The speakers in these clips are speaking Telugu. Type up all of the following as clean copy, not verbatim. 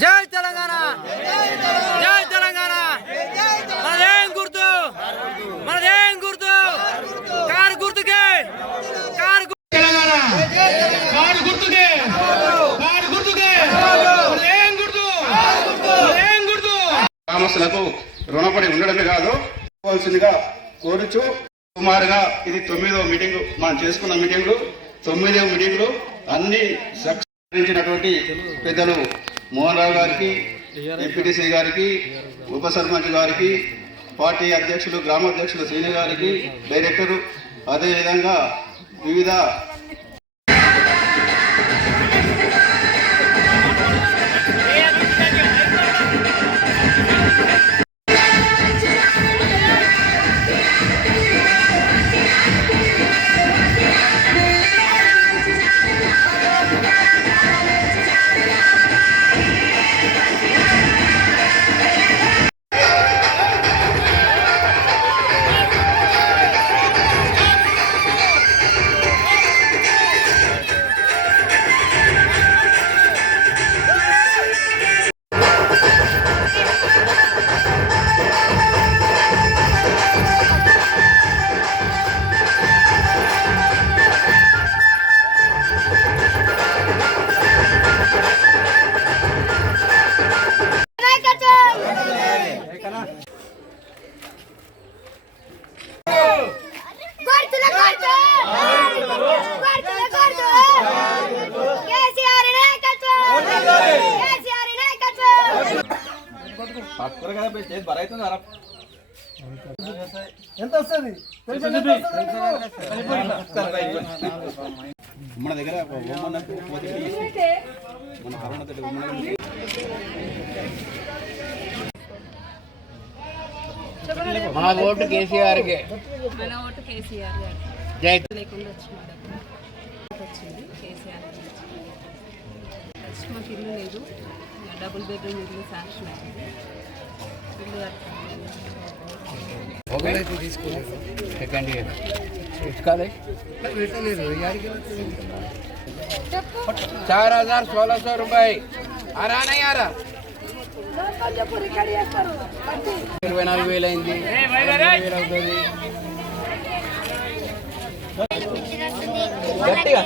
జై తెలంగాణ, జై తెలంగాణ. మనదేం గుర్తు, మనదేం గుర్తు, కారు గుర్తుకే, కారు తెలంగాణ, కారు గుర్తుకే, కారు గుర్తుకే. మనదేం గుర్తు, మనదేం గుర్తు. గ్రామస్తులకు రుణపడి ఉండడమే కాదు పోవాల్సిందిగా కోరుచు. సుమారుగా ఇది 9వ మీటింగ్. మనం చేసుకున్న మీటింగ్లు 9వ మీటింగ్లు అన్ని సహకరించినటువంటి పెద్దలు మోహన్ రావు గారికి, ఎంపీటీసీ గారికి, ఉప సర్పంచ్ గారికి, పార్టీ అధ్యక్షులు, గ్రామాధ్యక్షులు శ్రీని గారికి, డైరెక్టరు, అదేవిధంగా వివిధ ఎంత వస్తుంది మన దగ్గర మన ఓటు కేసీఆర్కే, మన ఓటు కేసీఆర్ జై లేకుండా వచ్చింది కేసీఆర్. ఫస్ట్ మాకు ఇల్లు లేదు, డబుల్ బెడ్రూమ్ ఇల్లు శాంక్షన్ అయింది. ఇల్లు ఒకరైతే తీసుకోలేదు, సెకండ్ ఇయర్ ఇచ్చుకోవాలి. 4,1600 रुपये आ रहा नहीं आ रहा. 24,000 అయింది. గట్టిగా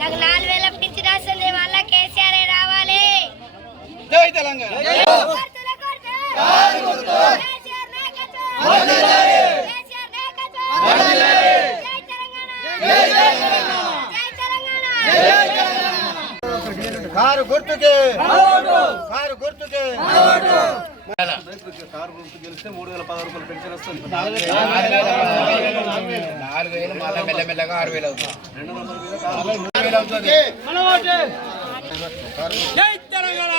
నాకు 4,000 పింఛన్ వస్తుంది. మళ్ళా కేసీఆర్ రావాలి. జై తెలంగాణ. కారు గుర్తుకే, కారు గుర్తుకే. కారు గుర్తు గెలిస్తే 3,016 రూపాయలు పెన్షన్ వస్తుంది. 4,000 మళ్ళీ మెల్లమెల్లగా 6,000 అవుతుంది. 2 నంబర్ మీద 6,000 అవుతుంది. జై తెలంగాణ.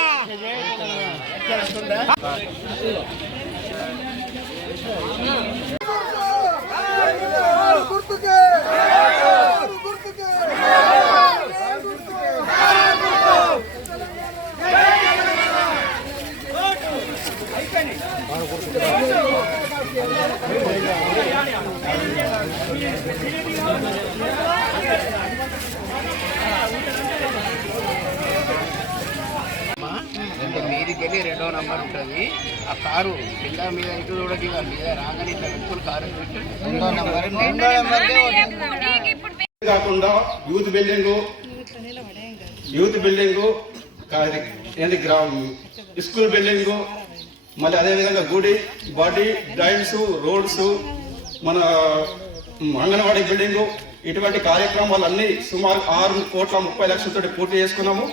గుర్తుకే, గుర్తుకే. మీదికెళ్ళి 2వ నంబర్ ఉంటుంది. ఆ కారు కింద మీద ఇటు చూడకి మీద రాగానే ఇట్లా వ్యక్తులు కారు 2వ నంబర్ కాకుండా యూత్ బిల్డింగు, స్కూల్ బిల్డింగు, మళ్ళీ అదేవిధంగా గుడి, బాడీ, డ్రైవ్స్, రోడ్స్, మన అంగన్వాడీ బిల్డింగు, ఇటువంటి కార్యక్రమాలన్నీ సుమారు 6,30 లక్షలతో పూర్తి చేసుకున్నాము.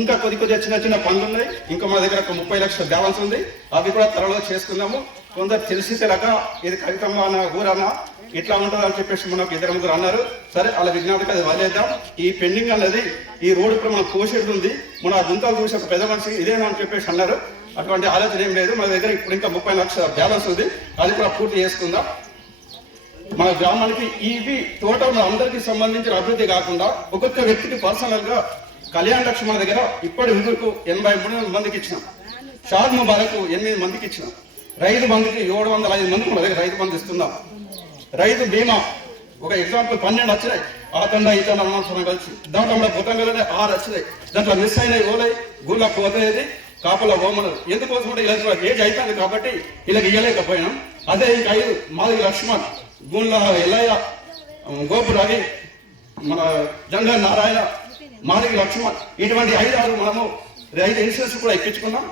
ఇంకా కొద్ది చిన్న చిన్న పనులు ఉన్నాయి. ఇంకా మా దగ్గర ఒక 30 లక్షల బ్యాలెన్స్ ఉంది. అవి కూడా త్వరలో చేసుకున్నాము. కొందరు తెలిసి తెలక ఇది కవితమ్మ అన్న ఊరన్నా ఇట్లా ఉంటుంది అని చెప్పేసి మనకు 2-3 అన్నారు. సరే అలా విజ్ఞాపనకి అది వదిలేద్దాం. ఈ పెండింగ్ అనేది ఈ రోడ్డు కూడా మనం కోసేది ఉంది. మన గుంతలు చూసి ఒక పెద్ద మనిషి ఇదేనా అని చెప్పేసి అన్నారు. అటువంటి ఆలోచన ఏం లేదు. మన దగ్గర ఇప్పుడు ఇంకా 30 లక్షల బ్యాలెన్స్ ఉంది. అది కూడా పూర్తి చేసుకుందాం. మన గ్రామానికి ఇవి టోటల్ అందరికీ సంబంధించిన అభివృద్ధి కాకుండా ఒక్కొక్క వ్యక్తికి పర్సనల్ గా కళ్యాణ లక్ష్మి మన దగ్గర ఇప్పటి వరకు 83 మందికి ఇచ్చినాం. షాద్ ముబారక్ 8 మందికి ఇచ్చినాం. రైతు బంధుకి 705 మందికి మన దగ్గర రైతు బంధు ఇస్తున్నాం. రైతు బీమా ఒక ఎగ్జాంపుల్ 12 వచ్చినాయి, ఆ తండ ఈ తండ అనవసరం కలిసి. దాంట్లో మన పుతంగలనే 6 వచ్చినాయి. దాంట్లో మిస్ అయినాయి ఓలై గుళ్ళ పోతేది కాపల ఓమనరు. ఎందుకోసం అంటే ఇలా ఏజ్ అయిపోయింది కాబట్టి ఇలా ఇయ్యలేకపోయినాం. అదే ఇంకా 5 మాదిరి లక్ష్మణ్, గుళ్ళ ఎల్లయ్య, గోపు రవి, మన జంగ నారాయణ, మాదిరి లక్ష్మణ్, ఇటువంటి 5-6 మనము 5 ఇన్సూరెన్స్ కూడా ఎక్కించుకున్నాం.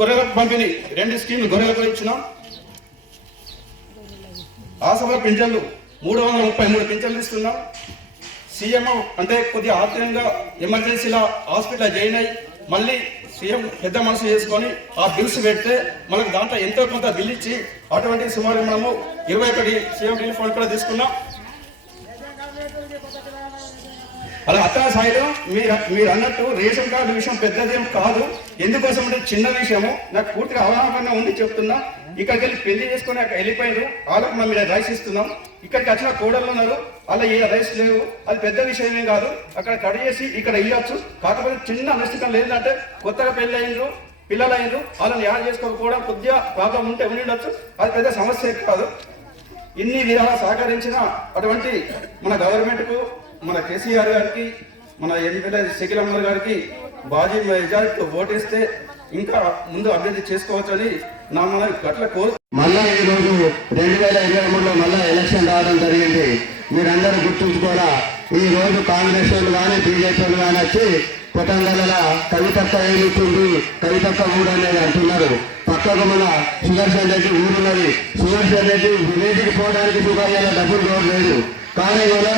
గొర్రెలకు పంపిణీ 2 స్కీమ్లు గొర్రెలకు ఇచ్చినాం. ఆసభ పింఛన్లు 333 పింఛన్లు ఇస్తున్నాం. సీఎం అంటే కొద్దిగా ఆర్థికంగా ఎమర్జెన్సీలో హాస్పిటల్ జాయిన్ అయ్యి మళ్ళీ సీఎం పెద్ద మనసు చేసుకొని ఆ బిల్స్ పెడితే మనకు దాంట్లో ఎంతో కొంత బిల్ ఇచ్చి అటువంటి సుమారు మనము 21 సీఎం రిలీఫ్ ఫండ్ కూడా తీసుకున్నాం. అలా అత్తా స్థాయిలో మీరు అన్నట్టు రేషన్ కార్డు విషయం పెద్దదేం కాదు. ఎందుకోసం అంటే చిన్న విషయము, నాకు పూర్తిగా అవగాహన ఉంది చెప్తున్నా. ఇక్కడికి వెళ్ళి పెళ్లి చేసుకుని అక్కడ వెళ్ళిపోయినారు, వాళ్ళకు మనం ఇక్కడ రైస్ ఇస్తున్నాం. ఇక్కడికి వచ్చిన కోడళ్ళు ఉన్నారు, అలా ఏ రైస్ లేవు, అది పెద్ద విషయమేం కాదు. అక్కడ కట్ చేసి ఇక్కడ ఇవ్వచ్చు. కాకపోతే చిన్న మిస్టేక్ ఏంటంటే కొత్తగా పెళ్లి అయినరు, పిల్లలు అయినరు, వాళ్ళని యాడ్ చేసుకోకపోవడం కొద్దిగా ప్రాబ్లం ఉంటే ఉండిండొచ్చు. అది పెద్ద సమస్య కాదు. ఇన్ని విధాలా సహకరించిన అటువంటి మన గవర్నమెంట్కు, మన కేసీఆర్ గారికి, మన ఎమ్మెల్యే శకిలమ్మ గారికి బాజీ మెజారిటీతో ఓటేస్తే ఇంకా ముందు అభివృద్ధి చేసుకోవచ్చని నా మన గట్ల కోరు. మళ్ళా ఈరోజు 2023లో మళ్ళా ఎలక్షన్ రావడం జరిగింది. మీరందరూ గుర్తుంచుకోరా, ఈ రోజు కాంగ్రెస్ వాళ్ళు కానీ బీజేపీ వాళ్ళు కానీ వచ్చి కొట్టంగల కవితక్క ఏమిస్తుంది, కవితక్క ఊరు అనేది అంటున్నారు. పక్కకు మన సుదర్శన్ రెడ్డి ఊరున్నది. సుదర్శన్ రెడ్డి విలేజ్కి పోవడానికి సుఖాయాల డబ్బులు లేదు. కానీ మన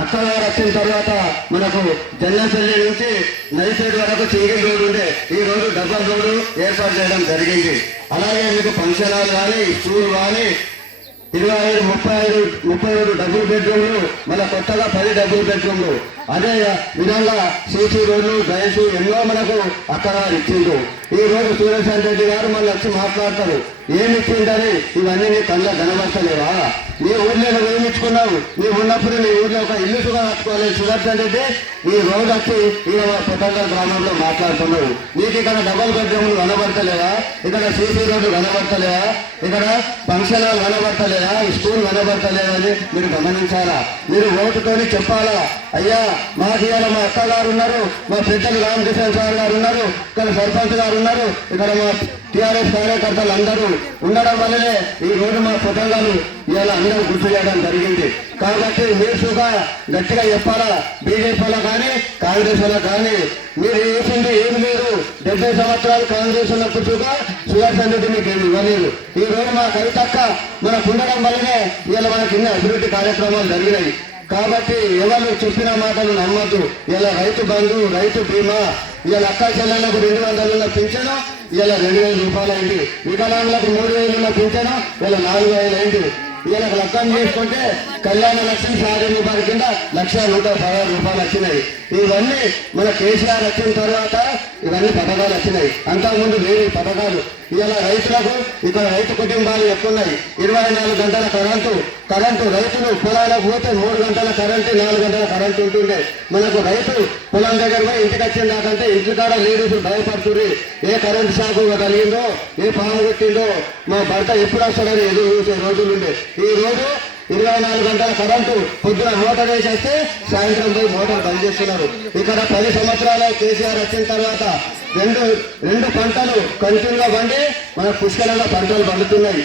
అక్కడ వచ్చిన తర్వాత మనకు జల్లపల్లి నుంచి నైసైడ్ వరకు సింగిల్ రోడ్ ఉండే, ఈ రోజు డబల్ రోడ్డు ఏర్పాటు చేయడం జరిగింది. అలాగే మీకు ఫంక్షన్ హాల్ కానీ, స్కూల్ కానీ 25, 37 డబుల్ బెడ్రూమ్లు, మళ్ళీ కొత్తగా 10 డబుల్ బెడ్రూమ్లు. అదే విధంగా సీసీ రోడ్లు, డ్రైన్స్ ఎన్నో మనకు అక్కడ ఇచ్చిండు. ఈ రోజు సూర్యశాంత్ రెడ్డి గారు మళ్ళీ వచ్చి మాట్లాడతారు, ఏమి ఇచ్చిందని. ఇవన్నీ నీ కళ్ళ కనబడతలేవా? నీ ఊర్లో నువ్వు ఏమి ఇచ్చుకున్నావు? నీ ఉన్నప్పుడు నీ ఊర్లో ఒక ఇల్లు కూడా కట్టుకోవాలి. సుదర్శన్ రెడ్డి ఈ రోజు వచ్చి కొత్తగల్ గ్రామంలో మాట్లాడుతున్నావు. నీకు ఇక్కడ డబల్ బెడ్రూమ్లు కనబడతలేవా? ఇక్కడ సీసీ రోడ్లు కనబడతలేవా? ఇక్కడ ఫంక్షన్ హాల్ కనబడతలేదా? స్కూల్ కనబడతలేదా అని మీరు గమనించాలా? మీరు ఓటుతోని చెప్పాలా, అయ్యా మాకు ఇవాళ మా అక్క గారు ఉన్నారు, మా పెద్దలు రామకృష్ణ సార్ గారు ఉన్నారు, ఇక్కడ సర్పంచ్ గారు ఉన్నారు, ఇక్కడ మా టీఆర్ఎస్ కార్యకర్తలు అందరూ ఉండడం వల్లనే ఈ రోజు మా కుటుంబాలు ఇవాళ అందరూ గుర్తు చేయడం జరిగింది. కాబట్టి మీరు గట్టిగా చెప్పాలా, బీజేపీలో కానీ కాంగ్రెస్ లో కానీ మీరు చేసింది ఏమి లేదు. 70 సంవత్సరాలు కాంగ్రెస్ ఉన్నప్పుడు సుదర్శన్ రెడ్డి మీకు ఏమి ఇవ్వలేదు. ఈ రోజు మా కవితక్క మనకు ఉండడం వల్లనే ఇవాళ మనకి ఇన్ని అభివృద్ధి కార్యక్రమాలు జరిగినాయి. కాబట్టి ఎవరు చెప్పిన మాటలు నమ్మద్దు. ఇలా రైతు బంధు, రైతు బీమా, ఇలా అక్క చెల్లెళ్లకు 200 పింఛను ఇలా 2000 రూపాయలు అయింది. వికలాంగులకు 3000 పింఛను ఇలా 4000 అయింది. ఇలా లెక్కం చేసుకుంటే కళ్యాణ లక్ష్మి సాధన వారి కింద 1,116 రూపాయలు వచ్చినాయి. ఇవన్నీ మన కేసీఆర్ వచ్చిన తర్వాత ఇవన్నీ పథకాలు వచ్చినాయి. అంతకుముందు వేరే పథకాలు. ఇలా రైతులకు ఇక్కడ రైతు కుటుంబాలు ఎక్కున్నాయి. 24 గంటల కరెంటు రైతులు పొలాలకు పోతే 3 గంటల కరెంటు, 4 గంటల కరెంటు ఉంటుండే. మనకు రైతు పొలం దగ్గర పోయి ఇంటికి వచ్చిన దాకంటే ఇంటి కాడ లేడీస్ భయపడుతుంది. ఏ కరెంటు షాకు కలిగిందో, ఏ పాము కొట్టిందో, మా భర్త ఎప్పుడు వస్తాడని ఎదురు చూసే రోజులుండే. ఈ రోజు 24 గంటల కరెంటు, పొద్దున మోటార్ వేసేస్తే సాయంత్రం పోయి మోటార్ బంద్ చేస్తున్నారు. ఇక్కడ 10 సంవత్సరాలు కేసీఆర్ వచ్చిన తర్వాత రెండు పంటలు కంటిన్యూగా పండి మన పుష్కలంగా పంటలు పండుతున్నాయి.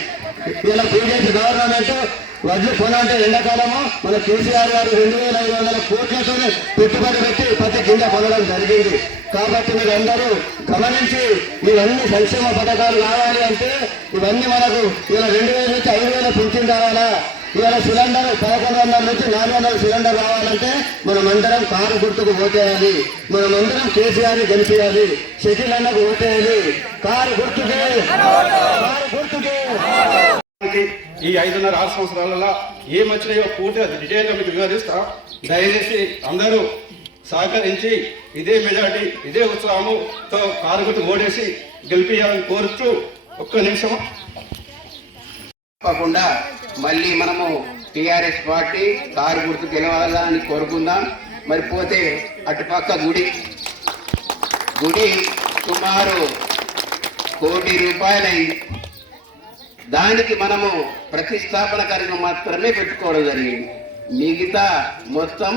ఇలా బీజేపీ గవర్నమెంట్ వడ్లు కొనంటే ఎండాకాలము మన కేసీఆర్ గారు 2,500 కోట్లతో పెట్టుబడి పెట్టి ప్రతి గింజ కొనడం జరిగింది. కాబట్టి మీరు అందరూ గమనించి ఇవన్నీ సంక్షేమ పథకాలు రావాలి అంటే ఇవన్నీ మనకు ఇలా 2,000 నుంచి 5,000 పింఛన్ రావాలా? ఇవాళ సిలిండర్ 1100 నుంచి 400 సిలిండర్ రావాలంటే మనమందరం కారు గుర్తుకు ఓటేయాలి. మనమందరం కేసీఆర్ గెలిపేయాలి. షకిల్ అన్నకు ఓటేయాలి. కారు గుర్తుకే, కారు గుర్తుకే. ఈ 5.5-6 సంవత్సరాలలో ఏమొచ్చినాయో పూర్తిగా డీటెయిల్గా మీకు వివరిస్తా. దయచేసి అందరూ సహకరించి ఇదే మెజార్టీ, ఇదే ఉత్సాహంతో కారు గుర్తు ఓడేసి గెలిపియాలని కోరుతూ ఒక్క నిమిషం. తప్పకుండా మళ్ళీ మనము టీఆర్ఎస్ పార్టీ కారు గుర్తు గెలవాలా అని కోరుకుందాం. మరి పోతే అటుపక్క గుడి సుమారు 1 కోటి రూపాయలైంది. దానికి మనము ప్రతిష్టాపన కార్యక్రమం మాత్రమే పెట్టుకోవడం జరిగింది. మిగతా మొత్తం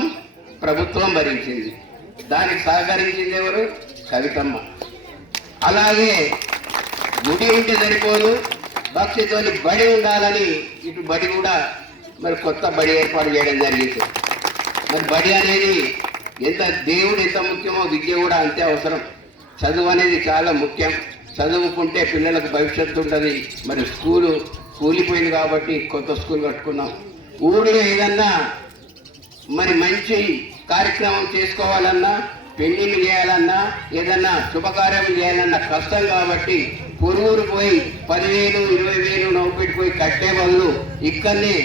ప్రభుత్వం భరించింది. దానికి సహకరించింది ఎవరు? కవితమ్మ. అలాగే గుడి ఉంటే సరిపోదు, భక్తితోని బడి ఉండాలని ఇటు బడి కూడా మరి కొత్త బడి ఏర్పాటు చేయడం జరిగింది. మరి బడి అనేది ఎంత దేవుడు ఎంత ముఖ్యమో విద్య కూడా అంతే అవసరం. చదువు అనేది చాలా ముఖ్యం. చదువుకుంటే పిల్లలకు భవిష్యత్తు ఉంటుంది. మరి స్కూలు కూలిపోయింది కాబట్టి కొత్త స్కూల్ కట్టుకున్నాం. ఊళ్ళో ఏదన్నా మరి మంచి కార్యక్రమం చేసుకోవాలన్నా, పెళ్లిళ్ళు చేయాలన్నా, ఏదన్నా శుభకార్యం చేయాలన్నా కష్టం కాబట్టి పొరుగురు పోయి 10,000 20,000 నవ్వు పెట్టిపోయి కట్టే బదులు ఇక్కడనే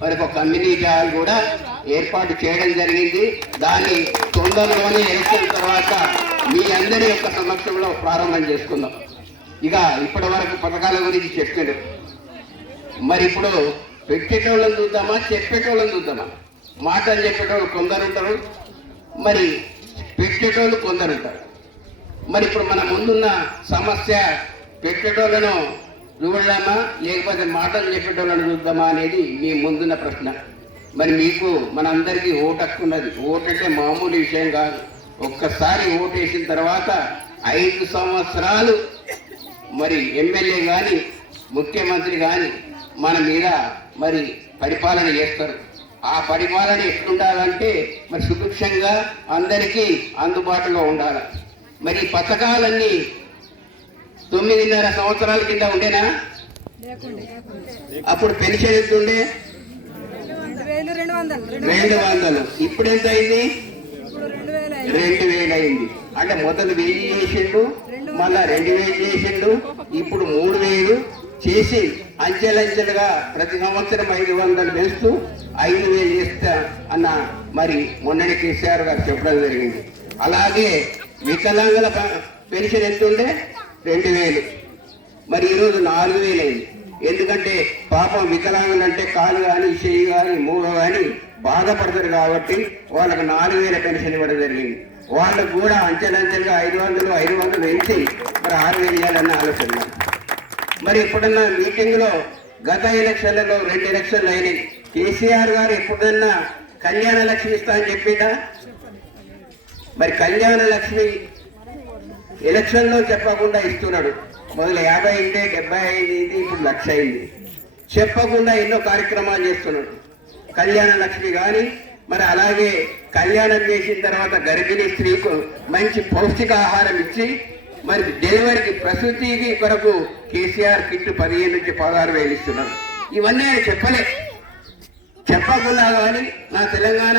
మరి ఒక కమ్యూనిటీ హాల్ కూడా ఏర్పాటు చేయడం జరిగింది. దాన్ని తొందరలోనే ఎలక్షన్ తర్వాత మీ అందరి యొక్క సమక్షంలో ప్రారంభం చేసుకుందాం. ఇక ఇప్పటి వరకు పథకాల గురించి చెప్పాడు. మరి ఇప్పుడు పెట్టేటోళ్ళని చూద్దామా, చెప్పేటోళ్ళని చూద్దామా? మాటలు చెప్పేటోళ్ళు కొందరు ఉంటారు, మరి పెట్టేటోళ్ళు కొందరు ఉంటారు. మరి ఇప్పుడు మన ముందున్న సమస్య పెట్టేటోళ్ళను చూడదామా లేకపోతే మాటలు చెప్పేటోళ్ళని చూద్దామా అనేది మీ ముందున్న ప్రశ్న. మరి మీకు మనందరికీ ఓటు హక్కు ఉన్నది. ఓటు అంటే మామూలు విషయం కాదు. ఒక్కసారి ఓటు వేసిన తర్వాత 5 సంవత్సరాలు మరి ఎమ్మెల్యే కానీ ముఖ్యమంత్రి కానీ మన మీద మరి పరిపాలన చేస్తారు. ఆ పరిపాలన ఎట్లుండాలంటే మరి సుభిక్షంగా అందరికీ అందుబాటులో ఉండాలి. మరి పథకాలన్నీ 9.5 సంవత్సరాల కింద ఉండేనా? అప్పుడు పెన్షన్ ఎంత ఉండే? 200. ఇప్పుడు ఎంత అయింది? 2,000 అయింది. అంటే మొదలు 1,000 చేసిండు, మళ్ళా 2,000 చేసిండు, ఇప్పుడు 3,000 చేసి అంచెలంచెలుగా ప్రతి సంవత్సరం 500 పెంచుతూ 5,000 చేస్తా అన్న మరి మొన్నటి కేసీఆర్ గారు చెప్పడం జరిగింది. అలాగే వికలాంగుల పెన్షన్ ఎంత ఉండే? 2,000. మరి ఈరోజు 4,000 అయింది. ఎందుకంటే పాపం వికలాంగులు అంటే కాలు కానీ చెయ్యి కానీ మూగ కానీ బాధపడతారు కాబట్టి వాళ్ళకు 4,000 పెన్షన్ ఇవ్వడం జరిగింది. వాళ్ళకు కూడా అంచెలంచెలుగా 500 పెంచి మరి 6,000 ఇవ్వాలన్న ఆలోచన. మరి ఎప్పుడన్నా మీటింగ్లో గత ఎలక్షన్లలో 2 ఎలక్షన్లు అయినాయి. కేసీఆర్ గారు ఎప్పుడన్నా కళ్యాణ లక్ష్మి ఇస్తా అని చెప్పిండా? మరి కళ్యాణ లక్ష్మి ఎలక్షన్లో చెప్పకుండా ఇస్తున్నాడు. మొదలు 50 అయింది, 70 అయింది, ఇప్పుడు 1,00,000 అయింది. చెప్పకుండా ఎన్నో కార్యక్రమాలు చేస్తున్నాడు. కళ్యాణ లక్ష్మి కానీ మరి అలాగే కళ్యాణం చేసిన తర్వాత గర్భిణీ స్త్రీకు మంచి పౌష్టికాహారం ఇచ్చి మరి డెలివరీకి ప్రసూతికి కొరకు కేసీఆర్ కిట్ 15 నుంచి 16,000 ఇస్తున్నారు. ఇవన్నీ ఆయన చెప్పకుండా కానీ నా తెలంగాణ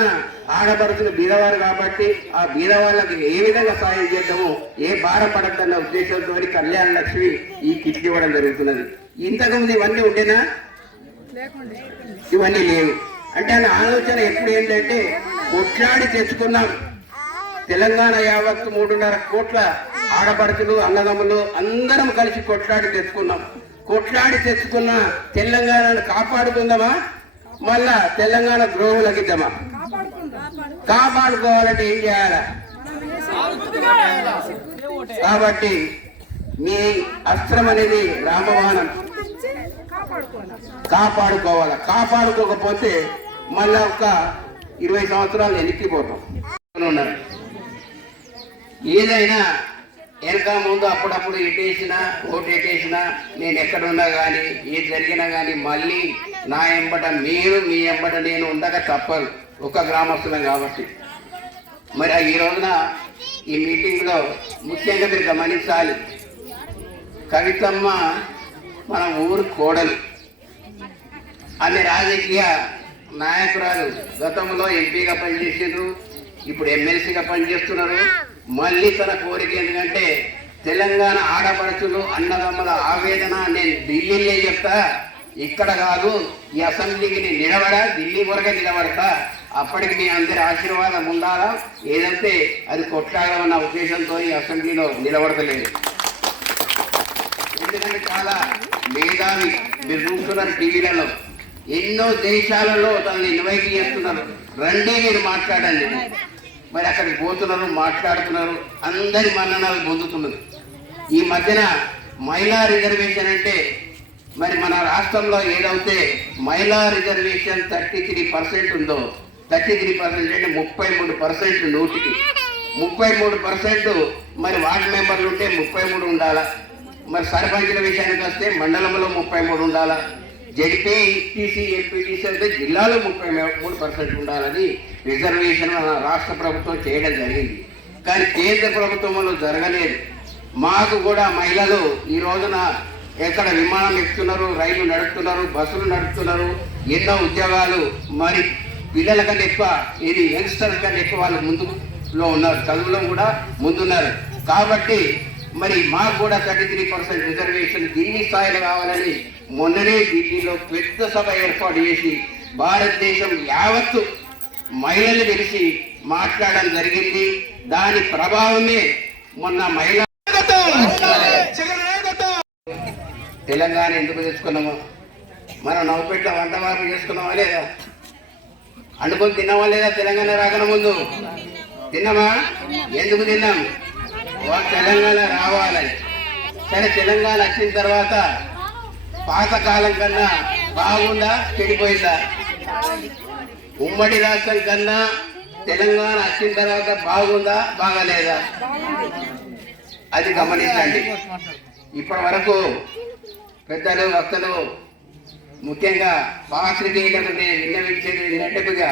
ఆడపడుతున్న బీదవారు కాబట్టి ఆ బీదవాళ్ళకి ఏ విధంగా సాయం చేద్దామో, ఏ భారపడద్దన్న ఉద్దేశంతో కళ్యాణ లక్ష్మి ఈ కిట్ ఇవ్వడం జరుగుతున్నది. ఇంతకుముందు ఇవన్నీ ఉండేనా? ఇవన్నీ లేవు. అంటే ఆయన ఆలోచన ఎప్పుడు ఏంటంటే కొట్లాడి తెచ్చుకున్నాం. తెలంగాణ యావత్తు 3.5 కోట్ల ఆడపడుతులు అన్నదమ్ములు అందరం కలిసి కొట్లాడి తెచ్చుకున్నాం. కొట్లాడి తెచ్చుకున్న తెలంగాణను కాపాడుకుందామా, మళ్ళా తెలంగాణ ద్రోహులకు ఇద్దామా? కాపాడుకోవాలంటే ఏం చేయాలా? కాబట్టి మీ అస్త్రం అనేది రామబాణం. కాపాడుకోవాలి. కాపాడుకోకపోతే మళ్ళా ఒక 20 సంవత్సరాలు వెనక్కిపోతాం. ఏదైనా వెనక ముందు అప్పుడప్పుడు ఎటేసినా ఓటు ఎటేసినా నేను ఎక్కడున్నా కానీ ఏది జరిగినా కానీ మళ్ళీ నా ఎంబట మీరు, మీ ఎంబట నేను ఉండక తప్పదు. ఒక గ్రామస్తులం కాబట్టి. మరి ఈ రోజున ఈ మీటింగ్లో ముఖ్యంగా మీరు గమనించాలి, కవితమ్మ మన ఊరు కోడలు. ఆమె రాజకీయ నాయకురాలు. గతంలో ఎంపీగా పనిచేసారు, ఇప్పుడు ఎమ్మెల్సీగా పనిచేస్తున్నారు. మళ్ళీ తన కోరిక ఏంటంటే తెలంగాణ ఆడపడుచులు అన్నదమ్ముల ఆవేదన నేను ఢిల్లీలో చెప్తా, ఇక్కడ కాదు, ఈ అసెంబ్లీకి నేను నిలబడా, ఢిల్లీ వరకే నిలబడతా. అప్పటికి మీ అందరి ఆశీర్వాదం ఉండాలా, ఏదంటే అది కొట్లాడమన్న ఉద్దేశంతో ఈ అసెంబ్లీలో నిలబడతలేదు. ఎందుకంటే చాలా మేధావి. మీరు చూస్తున్నారు టీవీలలో, ఎన్నో దేశాలలో తనని ఇన్వైట్ చేస్తున్నారు. రండి మీరు మాట్లాడండి. మరి అక్కడికి పోతున్నారు, మాట్లాడుతున్నారు, అందరి మన్ననలు పొందుతున్నారు. ఈ మధ్యన మహిళా రిజర్వేషన్ అంటే మరి మన రాష్ట్రంలో ఏదైతే మహిళా రిజర్వేషన్ 33% ఉందో 33% అంటే 33% నూటికి 33% మరి వార్డు మెంబర్లు ఉంటే 33 ఉండాలా, మరి సర్పంచుల విషయానికి వస్తే మండలంలో 33 ఉండాలా, జడ్పీ టీసీ ఎంపీటీసీ అంటే జిల్లాలో 33% ఉండాలని రిజర్వేషన్ మన రాష్ట్ర ప్రభుత్వం చేయడం జరిగింది. కానీ కేంద్ర ప్రభుత్వంలో జరగలేదు. మాకు కూడా మహిళలు ఈ రోజున ఎక్కడ విమానం ఎక్కుతున్నారు, రైళ్లు నడుపుతున్నారు, బస్సులు నడుపుతున్నారు, ఎన్నో ఉద్యోగాలు, మరి పిల్లల కన్నా ఎక్కువ ఇది యంగ్స్టర్స్ కన్నా ఎక్కువ వాళ్ళు ముందులో ఉన్నారు, చదువులో కూడా ముందున్నారు. కాబట్టి మరి మాకు కూడా 33% రిజర్వేషన్ ఢిల్లీ స్థాయిలో కావాలని మొన్ననే ఢిల్లీలో పెద్ద సభ ఏర్పాటు చేసి భారతదేశం యావత్తు మహిళలు పిలిచి మాట్లాడడం జరిగింది. దాని ప్రభావమే మొన్న మహిళా తెలంగాణ ఎందుకు తెచ్చుకున్నాము? మనం నవ్వుపెట్ల వంట మార్పు చేసుకున్నామా లేదా? అనుకుని తిన్నామా లేదా? తెలంగాణ రాకన ముందు తిన్నామా? ఎందుకు తిన్నాం? తెలంగాణ రావాలని. సరే, తెలంగాణ వచ్చిన తర్వాత పాతకాలం కన్నా బాగుందా చెడిపోయిందా? ఉమ్మడి రాష్ట్రం కన్నా తెలంగాణ వచ్చిన తర్వాత బాగుందా బాగాలేదా? అది గమనించండి. ఇప్పటి వరకు పెద్దలు వక్తలు ముఖ్యంగా పాత్రికేయులకు విన్నవించేది విన్నట్టుగా,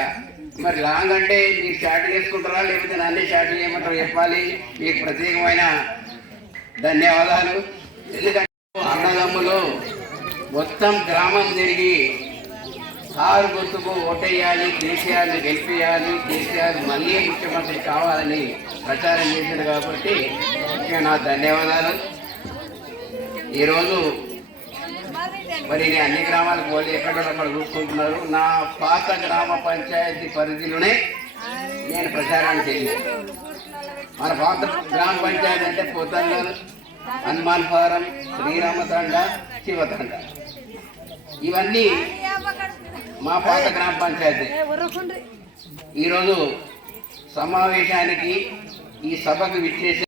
మరి లాంగ్ అంటే మీరు షార్ట్ చేసుకుంటారా లేకపోతే నన్నే షార్ట్ చేయమంటారు చెప్పాలి. మీకు ప్రత్యేకమైన ధన్యవాదాలు. ఎందుకంటే అన్నదమ్ములు మొత్తం గ్రామం తిరిగి కారు గుర్తుకు ఓటేయాలి, కేసీఆర్ని గెలిపేయాలి, కేసీఆర్ మళ్ళీ ముఖ్యమంత్రి కావాలని ప్రచారం చేశారు. కాబట్టి నా ధన్యవాదాలు. ఈరోజు మరి నేను అన్ని గ్రామాలకు పోలి ఎక్కడో అక్కడ చూసుకుంటున్నారు. నా పాత గ్రామ పంచాయతీ పరిధిలోనే నేను ప్రచారానికి వెళ్ళాను. మన పాత గ్రామ పంచాయతీ అంటే పోతంగల్, హనుమాన్ ఫారం, శ్రీరామతండ, శివతండ, ఇవన్నీ మా పాత గ్రామ పంచాయతీ. ఈరోజు సమావేశానికి ఈ సభకు విచ్చేసి